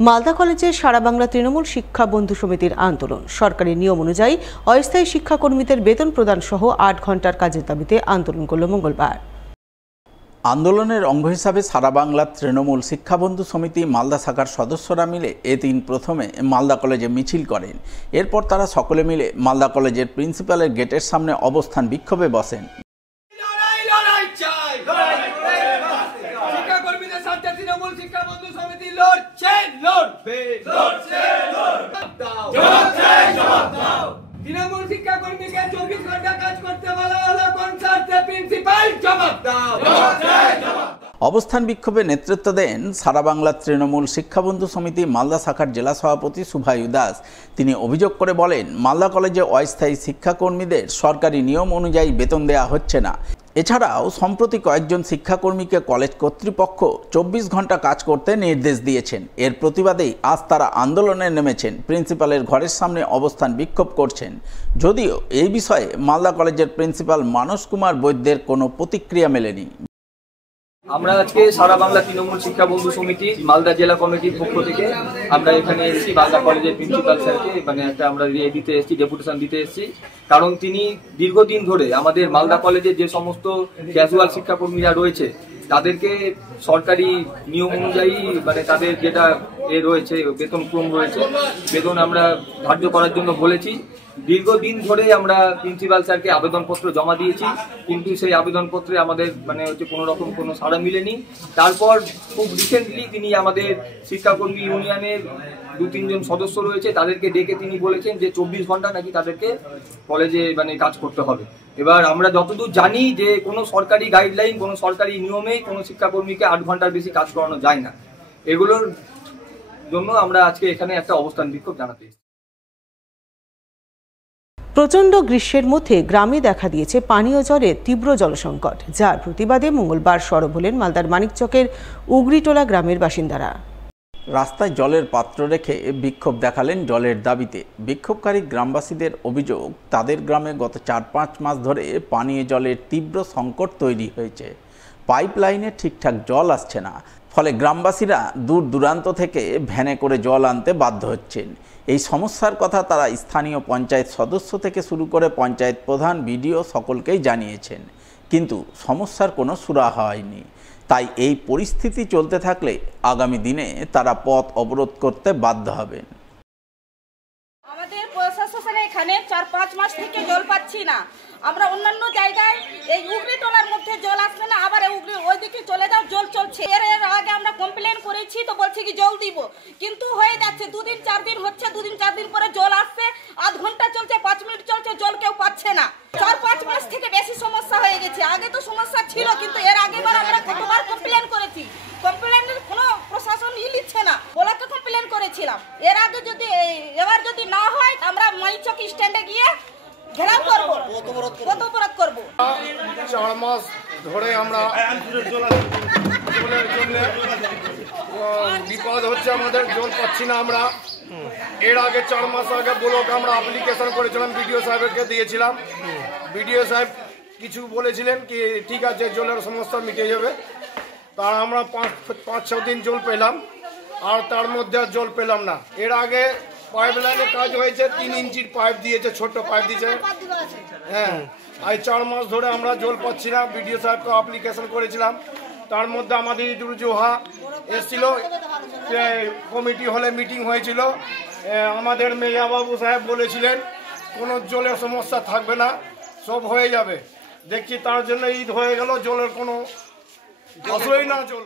মালদা কলেজে সারা বাংলা তৃণমূল শিক্ষা বন্ধু সমিতির আন্দোলন। সরকারি নিয়ম অনুযায়ী অস্থায়ী শিক্ষাকর্মীদের বেতন প্রদান সহ ৮ ঘন্টার কাজের দাবিতে আন্দোলন করল মঙ্গলবার। আন্দোলনের অঙ্গ হিসাবে সারা বাংলা তৃণমূল শিক্ষা বন্ধু সমিতি মালদা শাখার সদস্যরা মিলে এদিন প্রথমে মালদা কলেজে মিছিল করেন। এরপর তারা সকলে মিলে মালদা কলেজের প্রিন্সিপালের গেটের সামনে অবস্থান বিক্ষোভে বসেন। অবস্থান বিক্ষোভে নেতৃত্ব দেন সারা বাংলা তৃণমূল শিক্ষাবন্ধু সমিতি মালদা শাখার জেলা সভাপতি শুভায়ু দাস। তিনি অভিযোগ করে বলেন, মালদা কলেজে অস্থায়ী শিক্ষাকর্মীদের সরকারি নিয়ম অনুযায়ী বেতন দেওয়া হচ্ছে না। এছাড়াও সম্প্রতি কয়েকজন শিক্ষাকর্মীকে কলেজ কর্তৃপক্ষ 24 ঘন্টা কাজ করতে নির্দেশ দিয়েছেন। এর প্রতিবাদেই আজ তারা আন্দোলনে নেমেছেন, প্রিন্সিপালের ঘরের সামনে অবস্থান বিক্ষোভ করছেন। যদিও এই বিষয়ে মালদা কলেজের প্রিন্সিপাল মানস কুমার বৈদ্যের কোনো প্রতিক্রিয়া মেলেনি। আমরা আজকে সারা বাংলা তৃণমূল শিক্ষা বন্ধু সমিতি মালদা জেলা কমিটির পক্ষ থেকে আমরা এখানে এসেছি মালদা কলেজের প্রিন্সিপাল স্যারকে একটা আমরা দিতে এসেছি, ডেপুটেশন দিতে এসেছি। কারণ তিনি দীর্ঘদিন ধরে আমাদের মালদা কলেজে যে সমস্ত ক্যাজুয়াল শিক্ষাকর্মীরা রয়েছে তাদেরকে সরকারি নিয়ম অনুযায়ী তাদের যেটা রয়েছে বেতন ক্রম রয়েছে, বেতন আমরা ধার্য করার জন্য বলেছি। দীর্ঘদিন ধরে আমরা প্রিন্সিপাল স্যারকে আবেদনপত্র জমা দিয়েছি, কিন্তু সেই আবেদনপত্রে আমাদের কোনো রকম কোনো সাড়া মিলেনি। তারপর খুব রিসেন্টলি তিনি আমাদের শিক্ষাকর্মী ইউনিয়নের 2-3 জন সদস্য রয়েছে, তাদেরকে ডেকে তিনি বলেছেন যে 24 ঘন্টা নাকি তাদেরকে কলেজে কাজ করতে হবে। এবার আমরা যতদূর জানি যে কোনো সরকারি গাইডলাইন, কোনো সরকারি নিয়মেই কোনো শিক্ষাকর্মীকে 8 ঘন্টার বেশি কাজ করানো যায় না। এগুলোর জন্য আমরা আজকে এখানে একটা অবস্থান বিক্ষোভ জানাতে এসেছি। প্রচণ্ড গ্রীষ্মের মধ্যে গ্রামে দেখা দিয়েছে পানীয় জলের তীব্র জলসংকট, যার প্রতিবাদে মঙ্গলবার সরব হলেন মালদার মানিকচকের উগরিটোলা গ্রামের বাসিন্দারা। রাস্তায় জলের পাত্র রেখে বিক্ষোভ দেখালেন জলের দাবিতে। বিক্ষোভকারী গ্রামবাসীদের অভিযোগ, তাদের গ্রামে গত 4-5 মাস ধরে পানীয় জলের তীব্র সংকট তৈরি হয়েছে। পাইপ লাইনে ঠিকঠাক জল আসছে না, ফলে গ্রামবাসীরা দূর দূরান্ত থেকে ভ্যানে করে জল আনতে বাধ্য হচ্ছেন। এই সমস্যার কথা তারা স্থানীয় পঞ্চায়েত সদস্য থেকে শুরু করে পঞ্চায়েত প্রধান, বিডিও সকলকেই জানিয়েছেন, কিন্তু সমস্যার কোনো সুরাহা হয়নি। তাই এই পরিস্থিতি চলতে থাকলে আগামী দিনে তারা পথ অবরোধ করতে বাধ্য হবেন। আমাদের প্রশাসনে এখানে 4-5 মাস থেকে জল পাচ্ছি না। আমরা অন্যান্য জায়গায় এই উগরিটোলার মধ্যে জল আসছে না, আবার ওইদিকে চলে যাও জল চলছে। এর আগে আমরা কমপ্লেন করেছি, তো বলছি কি জল দিব, কিন্তু হয়ে যাচ্ছে 2-4 দিন হচ্ছে, 2-4 দিন পরে জল আসছে, আধ ঘন্টা চলছে, 5 মিনিট চলছে, জল কেউ পাচ্ছে না। 4-5 মাস থেকে বেশি সমস্যা হয়ে গেছে। আগে তো সমস্যা ছিল, কিন্তু এর আগেবার আমরা কতবার কমপ্লেন করেছি, কমপ্লেনের কোনো প্রশাসন নিচ্ছে না, বলাকে কমপ্লেন করেছিলাম। এর আগে যদি এবার যদি না হয় আমরা মানিকচক স্ট্যান্ডে গিয়ে ঘেরাও করব, কত অপরাধ করব। 4 মাস ধরে আমরা বিপদ হচ্ছে, আমাদের জল পাচ্ছি না আমরা। এর আগে 4 মাস আগে ব্লক আমরা অ্যাপ্লিকেশন করেছিলাম, বিডিও সাহেবকে দিয়েছিলাম। বিডিও সাহেব কিছু বলেছিলেন কি ঠিক আছে জলের সমস্যা মিটে যাবে। তার আমরা 5-6 দিন জল পেলাম, আর তার মধ্যে আর জল পেলাম না। এর আগে পাইপ লাইনের কাজ হয়েছে, 3 ইঞ্চির পাইপ দিয়েছে, ছোট পাইপ দিয়েছে। হ্যাঁ, আজ 4 মাস ধরে আমরা জল পাচ্ছি না। বিডিও সাহেবকে অ্যাপ্লিকেশন করেছিলাম, তার মধ্যে আমাদের ইদুরজোহা এসেছিল, কমিটি হলে মিটিং হয়েছিল। আমাদের মেয়াবাবু সাহেব বলেছিলেন কোনো জলের সমস্যা থাকবে না, সব হয়ে যাবে। দেখছি তার জন্য ঈদ হয়ে গেল, জলের কোনো আসলেই না জল।